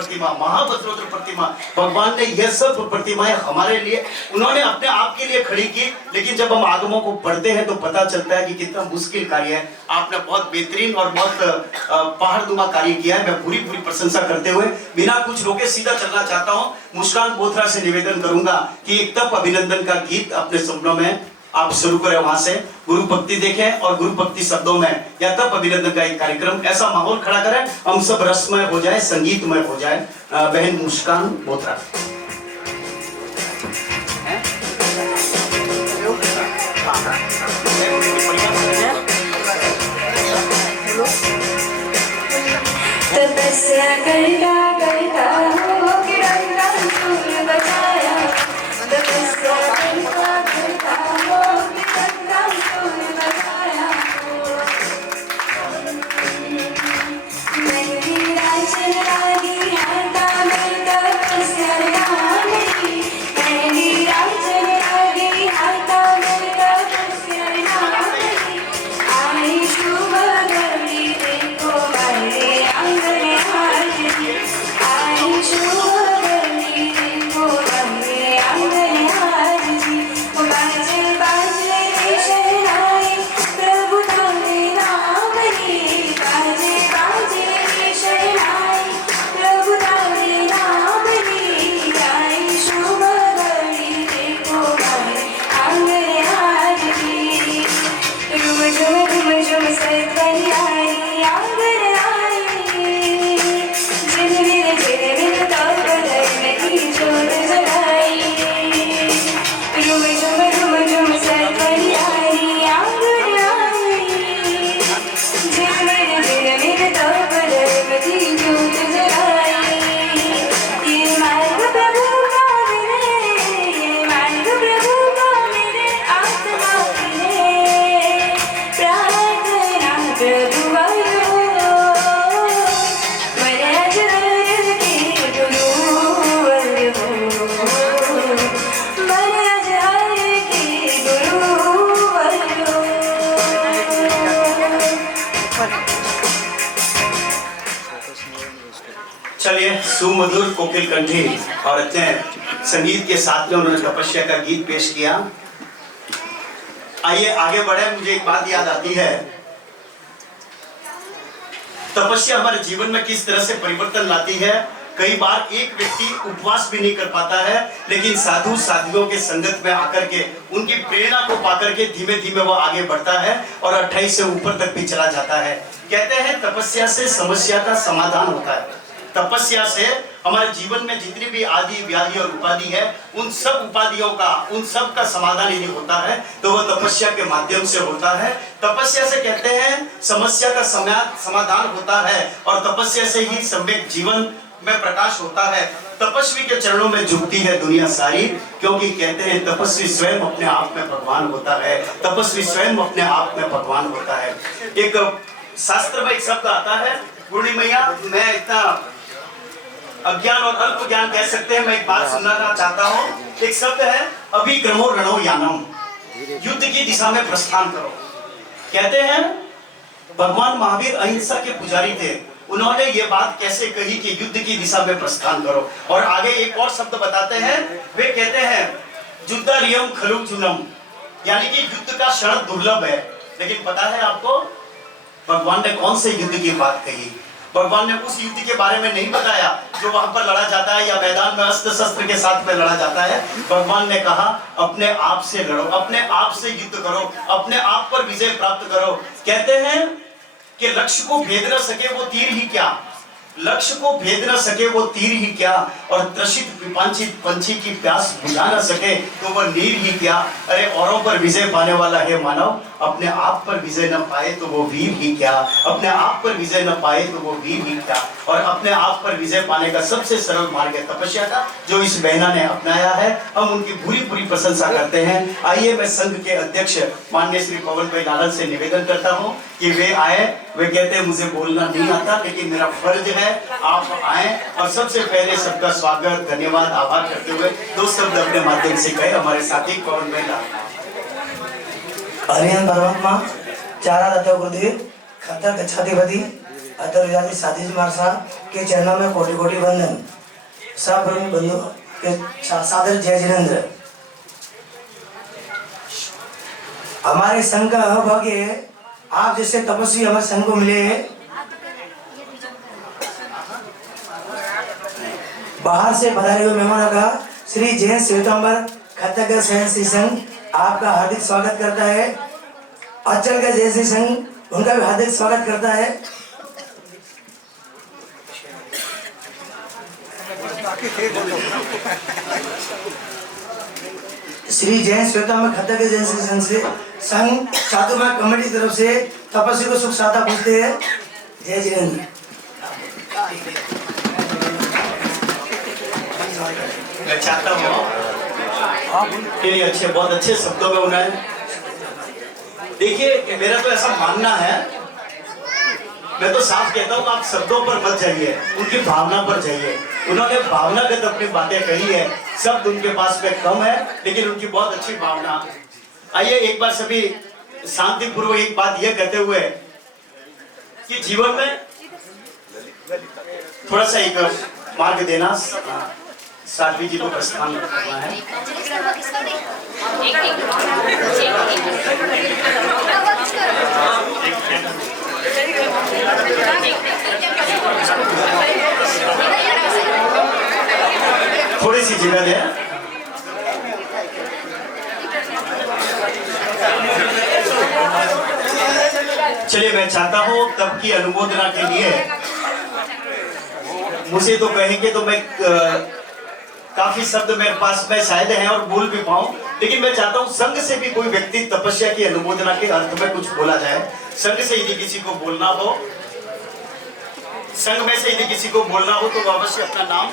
प्रतिमा, महावज्रोत्र प्रतिमा, भगवान ने यह सब प्रतिमाएं हमारे लिए उन्होंने अपने आप के लिए खड़ी की। लेकिन जब हम आगमों को पढ़ते हैं तो पता चलता है कि कितना मुश्किल कार्य है। आपने बहुत बेहतरीन और बहुत पहाड़नुमा कार्य किया है। मैं पूरी प्रशंसा करते हुए बिना कुछ रोके सीधा चलना चाहता हूँ। मुस्कान बोथरा से निवेदन करूंगा कि एक तप अभिनंदन का गीत अपने शब्दों में आप शुरू करें। वहां से गुरु भक्ति देखें और गुरु भक्ति शब्दों में या तप अभिनंदन का एक कार्यक्रम ऐसा माहौल खड़ा करें हम सब रसमय हो जाए, संगीतमय हो जाए। बहन मुस्कान बोथरा। तपस्या करता करता हो कि रंग फूल बचाया, तपस्या करता करता हो कि रंग फूल बचाया। मेरी राजन रागी हाथा में तपस्या नामी, मेरी राजन रागी हाथा में तपस्या नामी। आई शुभ घड़ी देखो मेरे आंगन आज, आई शुभ घड़ी देखो मेरे आंगन आज। बाजे बाजे रे शहनाई प्रभु तुम्हारे नाम रे, बाजे बाजे रे शहनाई प्रभु तुम्हारे नाम रे। आई शुभ घड़ी देखो मेरे आंगन आज। रुम झुम सतनाई आंगन आई, जिन बिन तब की जोत जगाई। रुम झुम सतनाई आंगन आई, जिन बिन तब की जोत जगाई। ये मार्ग प्रभु का मिले, ये मार्ग प्रभु का मिले, आत्मा मिले प्रार्थना प्रभु आयो। महाराज हर के गुरुवर हो, महाराज हर के गुरुवर हो। चलिए सुमधुर कोकिल कंठी और अच्छे संगीत के साथ में उन्होंने तपस्या का गीत पेश किया। आइए आगे बढ़े। मुझे एक बात याद आती है, तपस्या हमारे जीवन में किस तरह से परिवर्तन लाती है। कई बार एक व्यक्ति उपवास भी नहीं कर पाता है, लेकिन साधु साधियों के संगत में आकर के उनकी प्रेरणा को पाकर के धीमे धीमे वो आगे बढ़ता है और 28 से ऊपर तक भी चला जाता है। कहते हैं तपस्या से समस्या का समाधान होता है। तपस्या से हमारे जीवन में जितनी भी आदि व्याधि और उपाधि है, उन सब उपाधियों का, उन सब का समाधान यदि होता है तो वह तपस्या के माध्यम से होता है। तपस्या से कहते हैं समस्या का समाधान होता है और तपस्या से ही सम्यक जीवन में प्रकाश होता है। तपस्वी के चरणों में झुकती है दुनिया सारी, क्योंकि कहते हैं तपस्वी स्वयं अपने आप में भगवान होता है। तपस्वी स्वयं अपने आप में भगवान होता है। एक शास्त्र में एक शब्द आता है, पूर्णिमैया मैं इतना अज्ञान और अल्प ज्ञान कह सकते हैं, मैं एक बात सुनाना चाहता हूँ। एक शब्द है अभिक्रमो रणो यानम, युद्ध की दिशा में प्रस्थान करो। कहते हैं भगवान महावीर अहिंसा के पुजारी थे, उन्होंने ये बात कैसे कही कि युद्ध की दिशा में प्रस्थान करो। और आगे एक और शब्द बताते हैं, वे कहते हैं युद्धरियम खलुजुनम, यानी कि युद्ध का क्षण दुर्लभ है। लेकिन पता है आपको भगवान ने कौन से युद्ध की बात कही? भगवान ने उस युद्ध के बारे में नहीं बताया जो वहां पर लड़ा जाता है या मैदान में अस्त्र शस्त्र के साथ में लड़ा जाता है। भगवान ने कहा अपने आप से लड़ो, अपने आप से युद्ध करो, अपने आप पर विजय प्राप्त करो। कहते हैं कि लक्ष्य को भेद न सके वो तीर ही क्या, लक्ष्य को भेद न सके वो तीर ही क्या, और त्रसित विपांचित पंछी की प्यास बुझा न सके तो वह नीर ही क्या। अरे औरों पर विजय पाने वाला है मानव, अपने आप पर विजय न पाए तो वो वीर ही क्या, अपने आप पर विजय न पाए तो वो वीर ही क्या। और अपने आप पर विजय पाने का सबसे सरल मार्ग है तपस्या का, जो इस बहना ने अपनाया है। हम उनकी पूरी प्रशंसा करते हैं। आइए मैं संघ के अध्यक्ष माननीय श्री पवन भाई लालन से निवेदन करता हूँ कि वे आए। वे कहते हैं मुझे बोलना नहीं आता, लेकिन मेरा फर्ज है आप आए और सबसे पहले सबका स्वागत, धन्यवाद, आभार करते हुए दो शब्द अपने माध्यम से कहे हमारे साथी पवन भाई लालन। हरिहर परमात्मा चारा दत्त गुरुदेव खतर गच्छाधिपति अतर्जाति साथी मार्सा के चरणों में कोटि कोटि वंदन। सब बंधु के सादर जय जिनेंद्र। हमारे संघ का अभाग्य है, आप जैसे तपस्वी हमारे संघ को मिले हैं। बाहर से पधारे हुए मेहमानों का श्री जैन श्वेतांबर खत्तकर सहन श्री संघ आपका हार्दिक स्वागत करता है। अचल का जय श्री संघ उनका भी हार्दिक स्वागत करता है। श्री जैन श्वेतांबर खत्तकर जैन श्री संघ से संघ चातुर्मास कमेटी की तरफ से तपस्वी को सुख साता पूछते हैं। जय जिनेंद्र। मैं चाहता हूँ के लिए अच्छे बहुत अच्छे शब्दों में उन्हें देखिए, मेरा तो ऐसा मानना है, मैं तो साफ कहता हूँ आप शब्दों पर मत जाइए, उनकी भावना पर जाइए। उन्होंने भावनागत अपनी बातें कही है, शब्द उनके पास में कम है लेकिन उनकी बहुत अच्छी भावना। आइए एक बार सभी शांतिपूर्वक एक बात यह कहते हुए कि जीवन में थोड़ा सा एक मार्ग देना साध्वी जी को प्रस्थान करना है। थोड़ी सी जगह दे। चलिए, मैं चाहता हूं तब की अनुमोदना के लिए मुझे तो कहेंगे तो मैं काफी शब्द मेरे पास में शायद हैं और बोल भी पाऊं, लेकिन मैं चाहता हूं संघ से भी कोई व्यक्ति तपस्या की अनुमोदना के अर्थ में कुछ बोला जाए। संघ से यदि किसी को बोलना हो, संघ में से यदि किसी को बोलना हो तो अवश्य अपना नाम।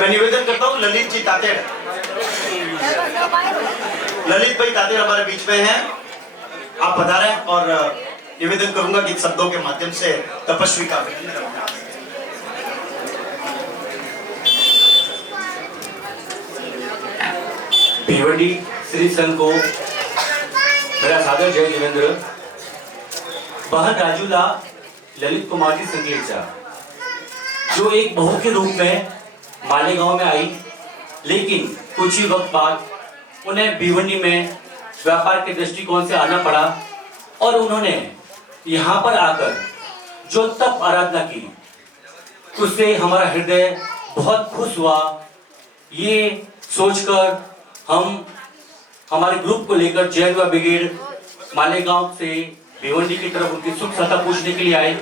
मैं निवेदन करता हूं ललित जी तातेड़, ललित भाई तातेड़ हमारे बीच में हैं, आप पधारें और निवेदन करूंगा कि शब्दों के माध्यम से तपस्वी का भिवंडी श्री संघ को मेरा सादर जय जिनेंद्र। बहन राजूला ललित कुमार की संकेचा जो एक बहू के रूप में मालेगांव में आई, लेकिन कुछ ही वक्त बाद उन्हें भिवंडी में व्यापार के दृष्टिकोण से आना पड़ा और उन्होंने यहाँ पर आकर जो तप आराधना की उससे हमारा हृदय बहुत खुश हुआ। ये सोचकर हम हमारे ग्रुप को लेकर जय दुआ ब्रिगेड मालेगांव से भिवंडी की तरफ उनकी सुख सत्ता पूछने के लिए आए।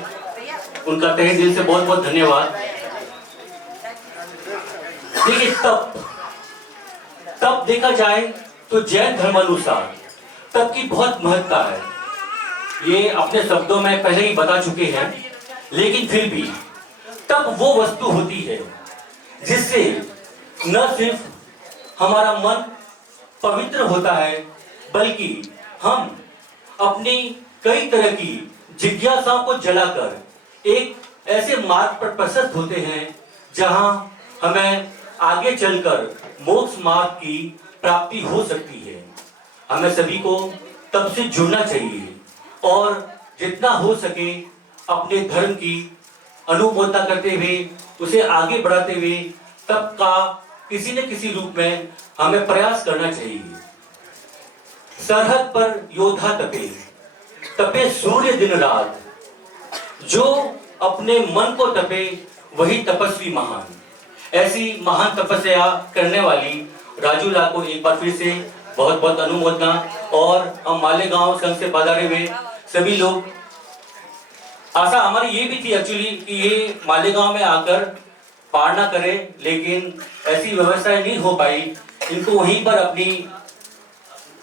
उनका तहे दिल से बहुत बहुत धन्यवाद। देखिए, तप देखा जाए तो जैन धर्मानुसार तप की बहुत महत्ता है। ये अपने शब्दों में पहले ही बता चुके हैं, लेकिन फिर भी तप वो वस्तु होती है जिससे न सिर्फ हमारा मन पवित्र होता है, बल्कि हम अपनी कई तरह की जिज्ञासाओं को जलाकर एक ऐसे मार्ग पर प्रशस्त होते हैं जहां हमें आगे चलकर मोक्ष मार्ग की प्राप्ति हो सकती है। हमें सभी को तप से जुड़ना चाहिए और जितना हो सके अपने धर्म की अनुमोदना करते हुए उसे आगे बढ़ाते हुए तप का किसी न किसी रूप में हमें प्रयास करना चाहिए। सरहद पर योद्धा तपे, तपे सूर्य दिन रात, जो अपने मन को तपे वही तपस्वी महान। ऐसी महान तपस्या करने वाली राजूला को एक बार फिर से बहुत बहुत अनुमोदना। और हम मालेगांव संघ से पधारे हुए सभी लोग, आशा हमारी ये भी थी एक्चुअली कि ये मालेगांव में आकर पार ना करे, लेकिन ऐसी व्यवस्थाएं नहीं हो पाई। इनको वहीं पर अपनी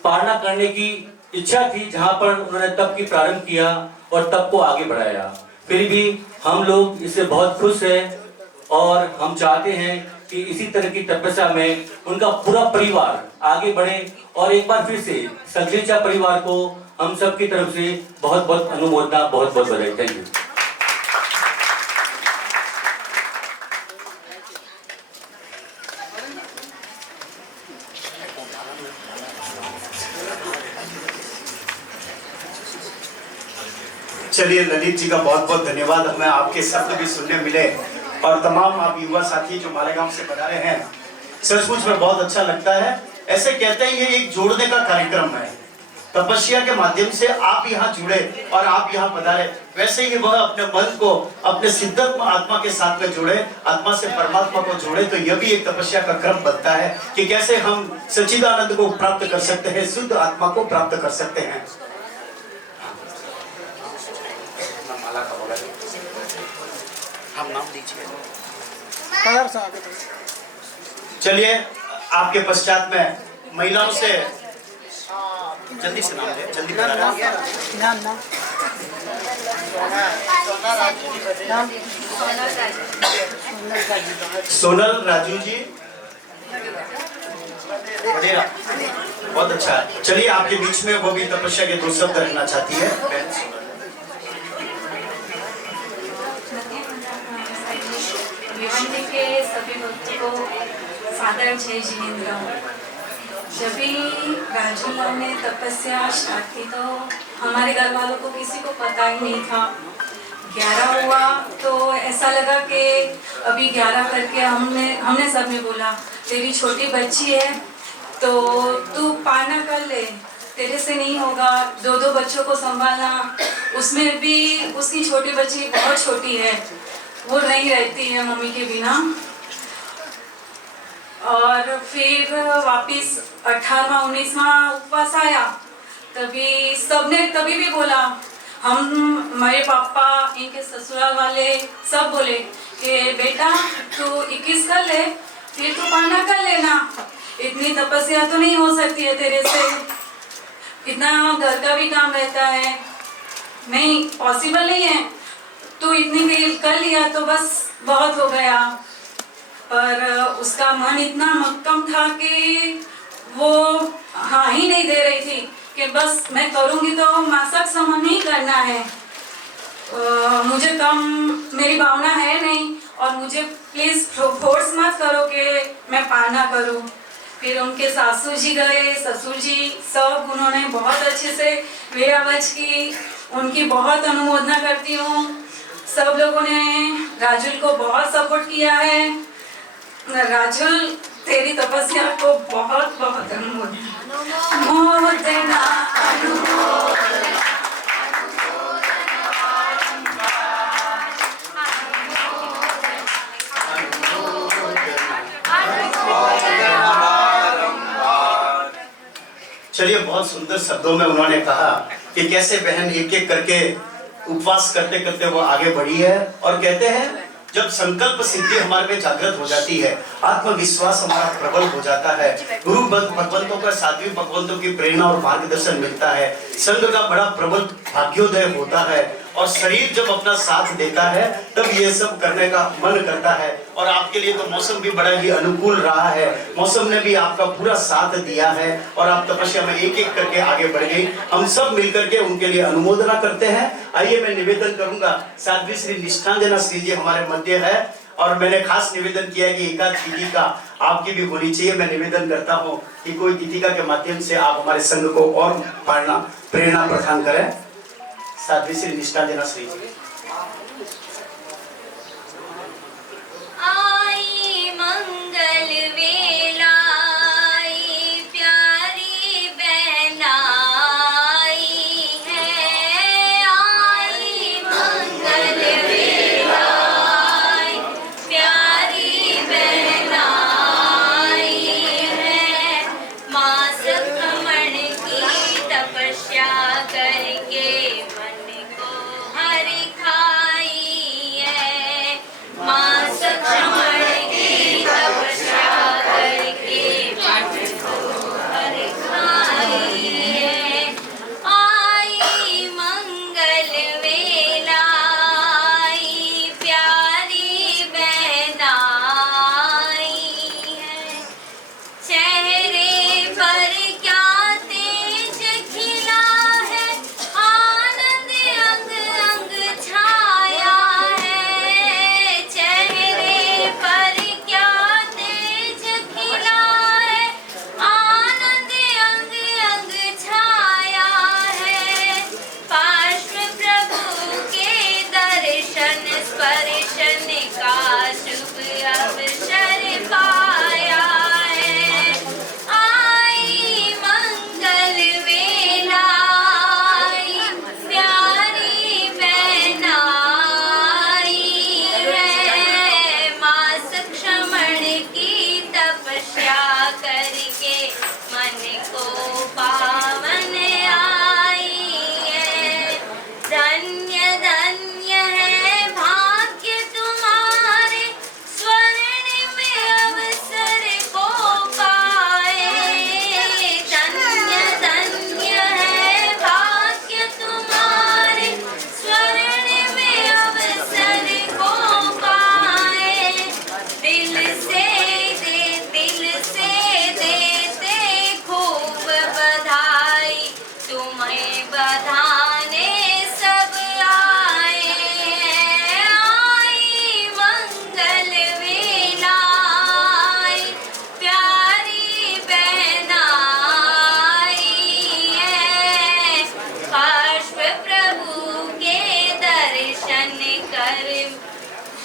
पालना करने की इच्छा थी जहां पर उन्होंने तप की प्रारंभ किया और तप को आगे बढ़ाया। फिर भी हम लोग इससे बहुत खुश हैं और हम चाहते हैं कि इसी तरह की तपस्या में उनका पूरा परिवार आगे बढ़े। और एक बार फिर से संघेचा परिवार को हम सब की तरफ से बहुत बहुत अनुमोदना, बहुत बहुत बधाई। Thank you. चलिए ललित जी का बहुत बहुत धन्यवाद, हमें आपके शब्द भी सुनने मिले और तमाम आप युवा साथी जो मालेगांव से बता रहे हैं, सचमुच में बहुत अच्छा लगता है। ऐसे कहते हैं ये एक जोड़ने का कार्यक्रम है, तपस्या के माध्यम से आप यहाँ जुड़े और आप यहाँ पधारे, वैसे ही वह अपने मन को अपने सिद्धात्म आत्मा के साथ में जोड़े, आत्मा से परमात्मा को जोड़े। तो यह भी एक तपस्या का क्रम बनता है कि कैसे हम सच्चिदानंद को प्राप्त कर सकते हैं, शुद्ध आत्मा को प्राप्त कर सकते हैं। हम नाम दीजिए। चलिए आपके पश्चात में महिलाओं से जल्दी से नाम दे, जल्दी सोनल राजू जी वडेरा, बहुत अच्छा। चलिए आपके बीच में वो भी तपस्या के 2 शब्द रखना चाहती है। भिवंडी के सभी भक्तों को सादर जय जिनेंद्र। जब भी राजूलाल ने तपस्या स्टार्ट की तो हमारे घर वालों को किसी को पता ही नहीं था। 11 हुआ तो ऐसा लगा कि अभी 11 करके हमने सब ने बोला तेरी छोटी बच्ची है तो तू पाना कर ले, तेरे से नहीं होगा, 2 बच्चों को संभालना, उसमें भी उसकी छोटी बच्ची बहुत छोटी है, वो नहीं रहती है मम्मी के बिना। और फिर वापिस 18वां 19वां उपवास आया, तभी सबने तभी भी बोला, हम मेरे पापा इनके ससुराल वाले सब बोले कि बेटा तू 21 कर ले फिर तू पाना कर लेना, इतनी तपस्या तो नहीं हो सकती है तेरे से, इतना घर का भी काम रहता है, नहीं पॉसिबल नहीं है, तू इतनी देर कर लिया तो बस बहुत हो गया। पर उसका मन इतना मक्कम था कि वो हाँ ही नहीं दे रही थी कि बस मैं करूँगी तो मासक समान नहीं करना है, मुझे कम मेरी भावना है नहीं और मुझे प्लीज़ फोर्स मत करो कि मैं पाना करूँ। फिर उनके सासू जी गए, ससुर जी सब, उन्होंने बहुत अच्छे से वेरावच की, उनकी बहुत अनुमोदना करती हूँ। सब लोगों ने राजुल को बहुत सपोर्ट किया है। राजुल तेरी तपस्या को बहुत बहुत अनुमोदना। चलिए बहुत सुंदर शब्दों में उन्होंने कहा कि कैसे बहन एक एक करके उपवास करते करते वो आगे बढ़ी है। और कहते हैं जब संकल्प सिद्धि हमारे में जागृत हो जाती है, आत्मविश्वास हमारा प्रबल हो जाता है, गुरु भगवंतों का साध्वी भगवंतों की प्रेरणा और मार्गदर्शन मिलता है, संघ का बड़ा प्रबल भाग्योदय होता है और शरीर जब अपना साथ देता है तब ये सब करने का मन करता है। और आपके लिए तो मौसम भी बड़ा ही अनुकूल रहा है, मौसम ने भी आपका पूरा साथ दिया है और आप तपस्या में एक एक करके आगे बढ़ गई। हम सब मिलकर के उनके लिए अनुमोदना करते हैं। आइए मैं निवेदन करूंगा, साध्वी श्री निष्ठांजना श्री जी हमारे मध्य है और मैंने खास निवेदन किया कि एकाध गीतिका आपकी भी होनी चाहिए। मैं निवेदन करता हूँ कि कोई गीतिका के माध्यम से आप हमारे संघ को और प्रेरणा प्रदान करें। साध्वी श्री निष्ठांजना श्री जी। आई मंगल वेला आई प्यारी बहन आई है, आई मंगल वेला आई प्यारी बहन आई है, मासक मन की तपस्या करके मन को हरि खाई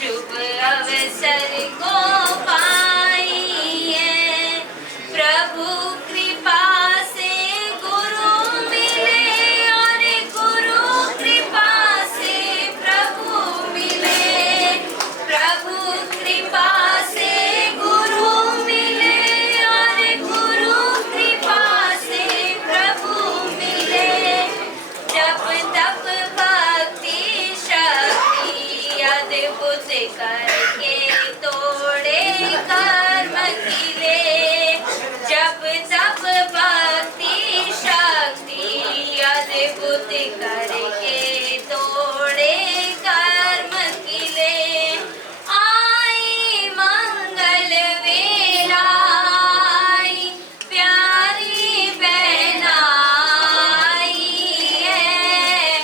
शुभ अवसर को पाई है। प्रभु कृपा से गुरु मिले और गुरु कृपा से प्रभु मिले। प्रभु कृपा से गुरु मिले और गुरु कृपा से प्रभु मिले। जप तप भक्ति शक्ति अद्भुत करके तोड़े कर्म किले। जप तप भक्ति शक्ति अद्भुत करके तोड़े कर्म किले। आई मंगल वेला आई प्यारी बहन आई है।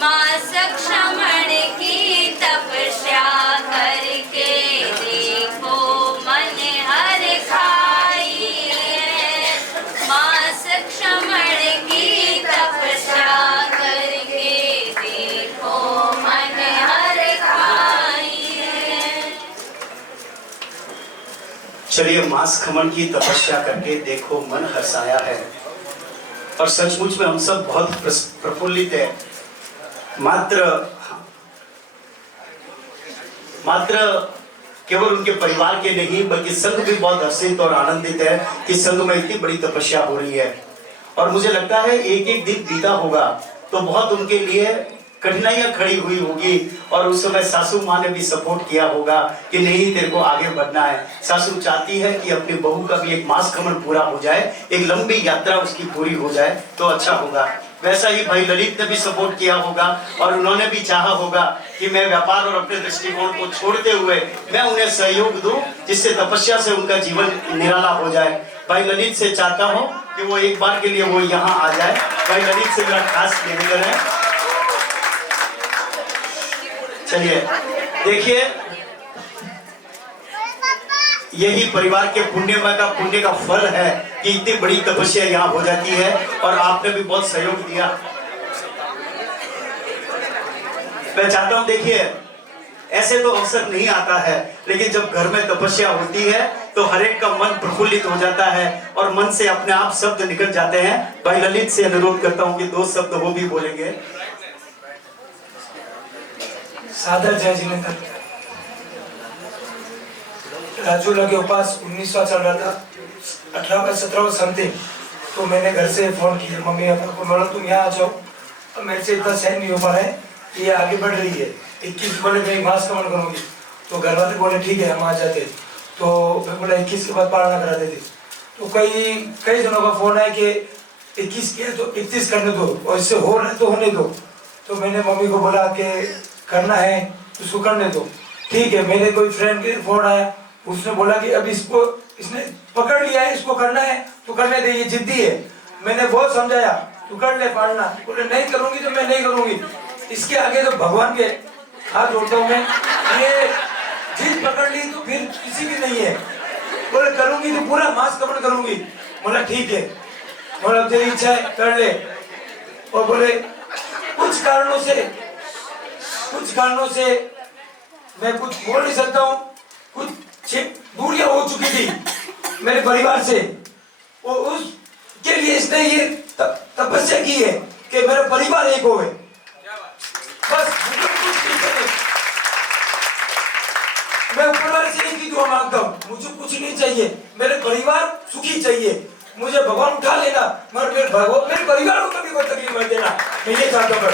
माँ सक्षमण की तपस्या करके देखो मन हर खाई है। माँ सक्षमण की तपस्या करके देखो मन हर खाई है। चलिए, मांस खमन की तपस्या करके देखो मन हर्षाया है। और सचमुच में हम सब बहुत प्रफुल्लित है। मात्र केवल उनके परिवार के नहीं बल्कि संघ भी बहुत हर्षित और आनंदित है कि संघ में इतनी बड़ी तपस्या हो रही है। और मुझे लगता है एक एक दिन बीता होगा तो बहुत उनके लिए कठिनाइयां खड़ी हुई होगी। और उस समय सासू माँ ने भी सपोर्ट किया होगा कि नहीं, तेरे को आगे बढ़ना है। सासू चाहती है कि अपनी बहू का भी एक मास खमन पूरा हो जाए, एक लंबी यात्रा उसकी पूरी हो जाए तो अच्छा होगा। वैसा ही भाई ललित ने भी सपोर्ट किया होगा और उन्होंने भी चाहा होगा कि मैं व्यापार और अपने दृष्टिकोण को छोड़ते हुए मैं उन्हें सहयोग दूं, जिससे तपस्या से उनका जीवन निराला हो जाए। भाई ललित से चाहता हूं कि वो एक बार के लिए वो यहाँ आ जाए। भाई ललित से मेरा खास निवेदन है। चलिए देखिए, यही परिवार के पुण्य का फल है कि इतनी बड़ी तपस्या यहाँ हो जाती है और आपने भी बहुत सहयोग दिया। मैं चाहता हूँ, देखिए ऐसे तो अवसर नहीं आता है, लेकिन जब घर में तपस्या होती है तो हर एक का मन प्रफुल्लित हो जाता है और मन से अपने आप शब्द निकल जाते हैं। भाई ललित से अनुरोध करता हूँ कि 2 शब्द वो भी बोलेंगे। सादर जय जिनेंद्र। राजूला के उपास 19वां चल रहा था, 18-17 समथिंग। तो मैंने घर से फोन किया मम्मी पापा को, बोला तुम यहाँ आ जाओ। अब मेरे से इतना सहन नहीं हो पा रहा है, ये आगे बढ़ रही है। 21 बोले मैं मास कमन करूँगी, तो घर वाले बोले ठीक है हम आ जाते। तो मैं बोला 21 के बाद पालना करा देते। तो कई जनों का फोन है कि 21 किया तो 31 करने दो, और इससे हो रहा है तो होने दो। तो मैंने मम्मी को बोला कि करना है तो उसको करने दो। ठीक है, मेरे कोई फ्रेंड के फोन आया, उसने बोला कि अब इसने पकड़ लिया है, इसको करना है तो करने दे, ये जिद्दी है। मैंने बहुत समझाया तू कर ले पालना, बोले नहीं करूंगी तो मैं नहीं करूंगी। इसके आगे तो भगवान के हाथ जोड़ता हूँ मैं, ये जिद पकड़ ली तो फिर किसी की नहीं है। बोले करूंगी तो पूरा मास कमन करूंगी। बोला ठीक है, बोला तेरी इच्छा है कर ले। और बोले कुछ कारणों से मैं कुछ बोल नहीं सकता हूँ, कुछ दूरियां हो चुकी थी मेरे परिवार से, और उसके लिए इसने ये तपस्या की है कि मेरा परिवार एक होवे। बस मैं ऊपर वाले से एक ही दुआ मांगता हूँ, मुझे कुछ नहीं चाहिए, मेरे परिवार सुखी चाहिए। मुझे भगवान उठा लेना, मगर मेरे परिवार को कभी कोई तकलीफ मत देना, मैं ये चाहता हूँ।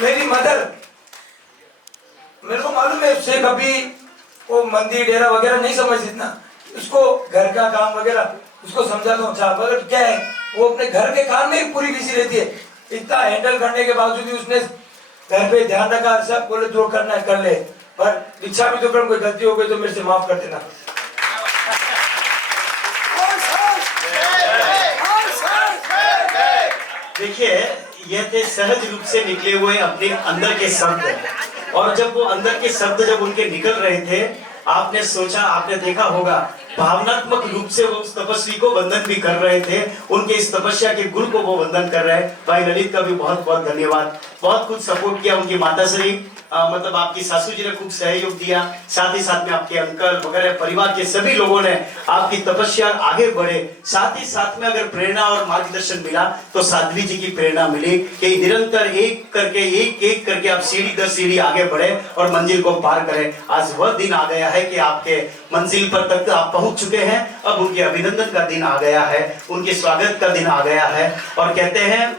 मेरी मदर, मेरे को मालूम है उससे कभी वो मंदिर डेरा वगैरह नहीं समझ इतना, उसको घर का काम वगैरह उसको समझाता हूँ। मगर क्या है, वो अपने घर के काम में पूरी बिजी रहती है। इतना हैंडल करने के बावजूद भी उसने घर पे ध्यान रखा, सब बोले जो करना है कर ले, पर इच्छा भी तो कर, कोई गलती हो गई तो मेरे से माफ कर देना। देखिए, यह थे सहज रूप से निकले हुए अपने अंदर के शब्द, और जब वो अंदर के शब्द जब उनके निकल रहे थे, आपने सोचा, आपने देखा होगा भावनात्मक रूप से वो उस तपस्वी को वंदन भी कर रहे थे, उनके इस तपस्या के गुण को वो वंदन कर रहे हैं। भाई ललित का भी बहुत बहुत धन्यवाद। बहुत कुछ सपोर्ट किया। उनकी माताश्री मतलब आपकी सासू जी ने खूब सहयोग दिया, साथ ही साथ में आपके अंकल वगैरह परिवार के सभी लोगों ने आपकी तपस्या आगे बढ़े। साथ ही साथ में अगर प्रेरणा और मार्गदर्शन मिला तो साध्वी जी की प्रेरणा मिली कि निरंतर एक करके आप सीढ़ी दर सीढ़ी आगे बढ़े और मंजिल को पार करें। आज वह दिन आ गया है कि आपके मंजिल पर तक आप पहुंच चुके हैं। अब उनके अभिनंदन का दिन आ गया है, उनके स्वागत का दिन आ गया है। और कहते हैं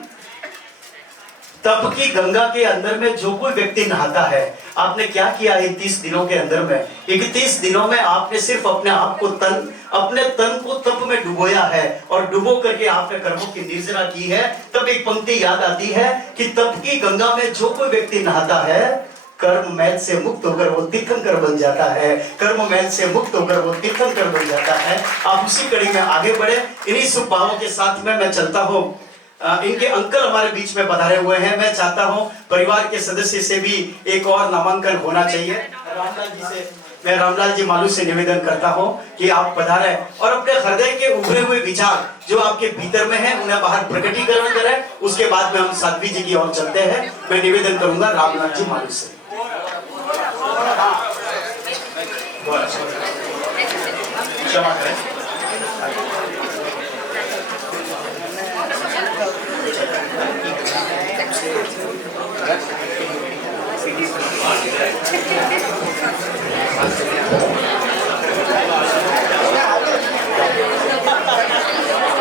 तप की गंगा के अंदर में जो कोई व्यक्ति नहाता है, आपने क्या किया 31 दिनों के अंदर में? 31 दिनों में आपने सिर्फ अपने तन को तप में डुबोया है और डुबो करके आपने कर्मों की निर्जरा की है। तब एक पंक्ति याद आती है कि तप की गंगा में जो कोई व्यक्ति नहाता है, कर्म मैल से मुक्त होकर वो तीर्थंकर बन जाता है। कर्म मैल से मुक्त होकर वो तीर्थंकर बन जाता है। आप उसी कड़ी में आगे बढ़े। इन्हीं शुभ भावों के साथ में मैं चलता हूँ। इनके अंकल हमारे बीच में पधारे हुए हैं। मैं चाहता हूं परिवार के सदस्य से भी एक और नामांकन होना चाहिए। मैं रामलाल जी मालू से निवेदन करता हूं कि आप पधारें और अपने हृदय के उभरे हुए विचार जो आपके भीतर में है उन्हें बाहर प्रकटीकरण करें। उसके बाद में हम साध्वी जी की ओर चलते हैं। मैं निवेदन करूंगा रामलाल जी मालू से। क्षमा करें।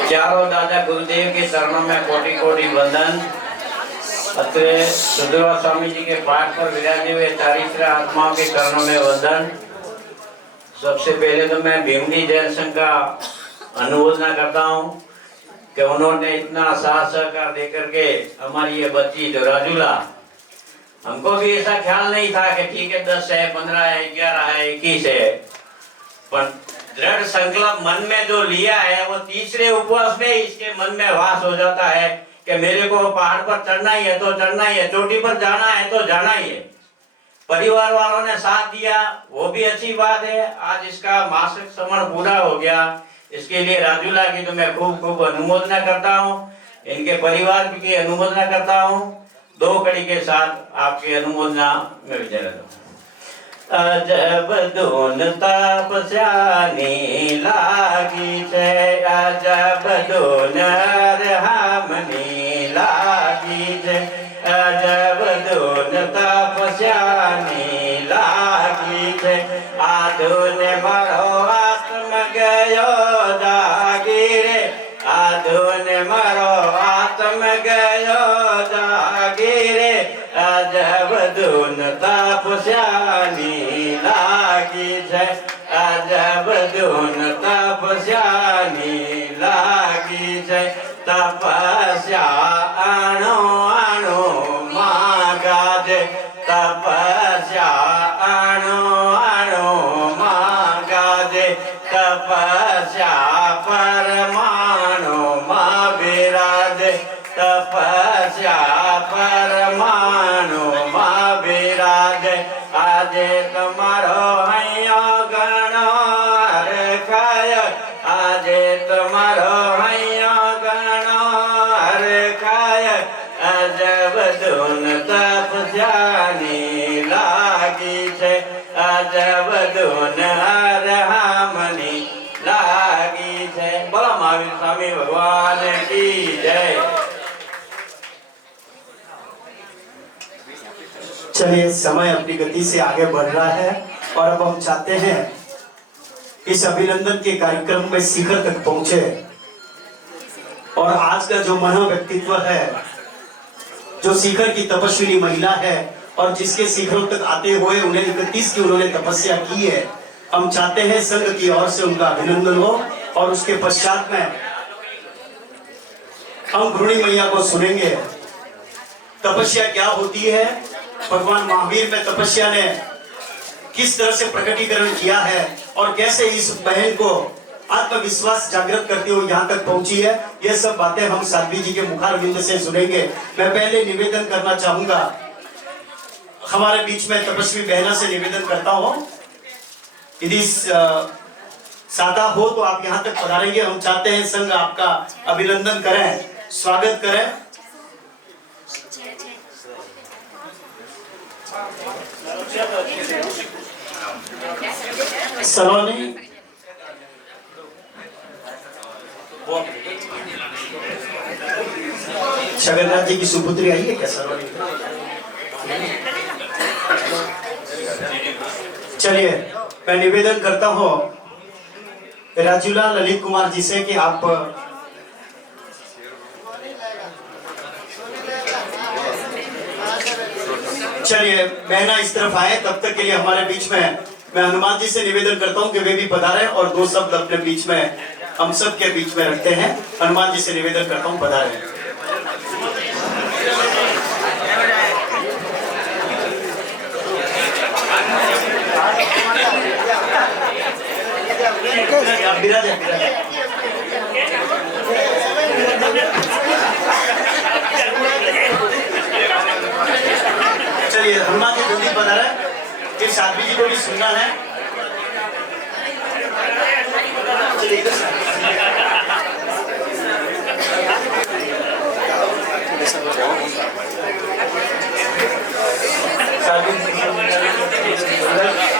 चारों दादा गुरुदेव के चरणों में कोटि कोटि वंदन। अत्रे सुधीरवा स्वामी जी के पाठ पर विराजे हुए चारित्र आत्माओं के चरणों में वंदन। सबसे पहले तो मैं भीमनी जैन संघ का अनुमोदना करता हूँ कि उन्होंने इतना साथ सहकार देकर के हमारी ये बच्ची जो राजूला, हमको भी ऐसा ख्याल नहीं था कि ठीक है 10 है 15 है 11 है 21 है, पर दृढ़ संकल्प मन में जो लिया है वो तीसरे उपवास में इसके मन में वास हो जाता है कि मेरे को पहाड़ पर चढ़ना ही है तो चढ़ना ही है, चोटी पर जाना है तो जाना ही है। परिवार वालों ने साथ दिया, वो भी अच्छी बात है। आज इसका मासिक श्रवण पूरा हो गया, इसके लिए राजूला की तो मैं खूब खूब अनुमोदना करता हूँ, इनके परिवार की अनुमोदना करता हूँ। 2 कड़ी के साथ आपकी अनुमोदना में विजय रहता हूँ। अजब दोन तपस्यानी लागी छे, अजब दोन रहामनी लागी छे, अजब दोन तपस्यानी लागी छे। आधुने मारो आत्म गयो जागी रे, आधुने मारो आत्म गयो जागी रे। अजब दोन तपस्यानी लागी छे, अजब दोन तपस्यानी लागी छे। तपस्या अणु अणु मागा जे, तपस्या अणु अणु मागा जे। तपस्या परमाणु मां विराजे, तपस्या परमाणु मां विराजे। आजे तुम्हारो हैया गणो रखाय, आजे तुम्हारो हैया गणो रखाय। अजब दोन तपस्यानी लागी छे, अजब दोन अरहामनी लागी छे। बोलो महावीर स्वामी भगवान की जय। चलिए, समय अपनी गति से आगे बढ़ रहा है और अब हम चाहते हैं इस अभिनंदन के कार्यक्रम में शिखर तक पहुंचे। और आज का जो महा व्यक्तित्व है, जो शिखर की तपस्विनी महिला है और जिसके शिखरों तक आते हुए उन्हें 31 की उन्होंने तपस्या की है, हम चाहते हैं संघ की ओर से उनका अभिनंदन हो। और उसके पश्चात में हम घृणी मैया को सुनेंगे। तपस्या क्या होती है, भगवान महावीर में तपस्या ने किस तरह से प्रकटीकरण किया है और कैसे इस बहन को आत्मविश्वास जागृत करते हुए यहाँ तक पहुंची है, ये सब बातें हम साध्वी जी के मुखारविंद से सुनेंगे। मैं पहले निवेदन करना चाहूंगा, हमारे बीच में तपस्वी बहना से निवेदन करता हूँ, यदि सादा हो तो आप यहाँ तक पधारेंगे। हम चाहते हैं संघ आपका अभिनंदन करें, स्वागत करें। सलोनी जगन्नाथ जी की सुपुत्री आई है क्या सलोनी? चलिए मैं निवेदन करता हूँ राजूला ललित कुमार जी से कि आप चलिए बहना इस तरफ आए। तब तक के लिए हमारे बीच में मैं हनुमान जी से निवेदन करता हूं कि वे भी पधारें और दो शब्द अपने बीच में हम सब के बीच में रखते हैं। हनुमान जी से निवेदन करता हूं, पधारें। बिराजे, बिराजे। चलिए हनुमान जी जल्दी पधारे, फिर साध्वी जी को भी सुनना है। चलिए इधर से।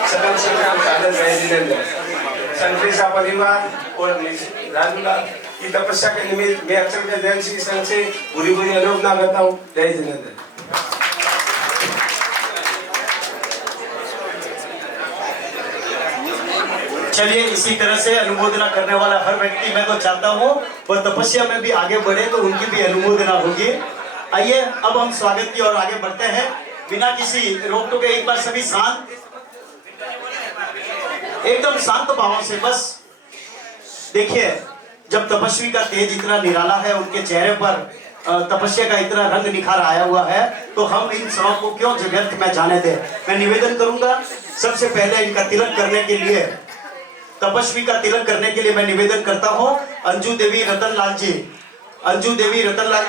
सकल संग्राम साधन जितेंद्र संतरेशा परिवार और राजूला की तपस्या के निमित्त मैं अक्षर के जैन श्री संघ से बुरी बुरी अनुमोदना करता हूँ। जय जितेंद्र। चलिए इसी तरह से अनुमोदना करने वाला हर व्यक्ति, मैं तो चाहता हूँ वह तपस्या में भी आगे बढ़े तो उनकी भी अनुमोदना होगी। आइए अब हम स्वागत की ओर आगे बढ़ते हैं बिना किसी रोक टोके। एक बार सभी शांत, एकदम शांत भावों से बस देखिए, जब तपस्वी का तेज इतना निराला है, उनके चेहरे पर तपस्या का इतना रंग निखार आया हुआ है, तो हम इन सबों को क्यों व्यर्थ में जाने दें। मैं निवेदन करूंगा सबसे पहले इनका तिलक करने के लिए, तपस्वी का तिलक करने के लिए मैं निवेदन करता हूं अंजू देवी रतनलाल जी। अंजू देवी रतनलाल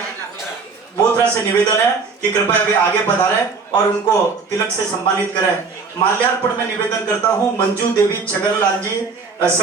बोथरा से निवेदन है कि कृपया वे आगे पधारें और उनको तिलक से सम्मानित करें। माल्यार्पण में निवेदन करता हूं मंजू देवी छगनलाल जी।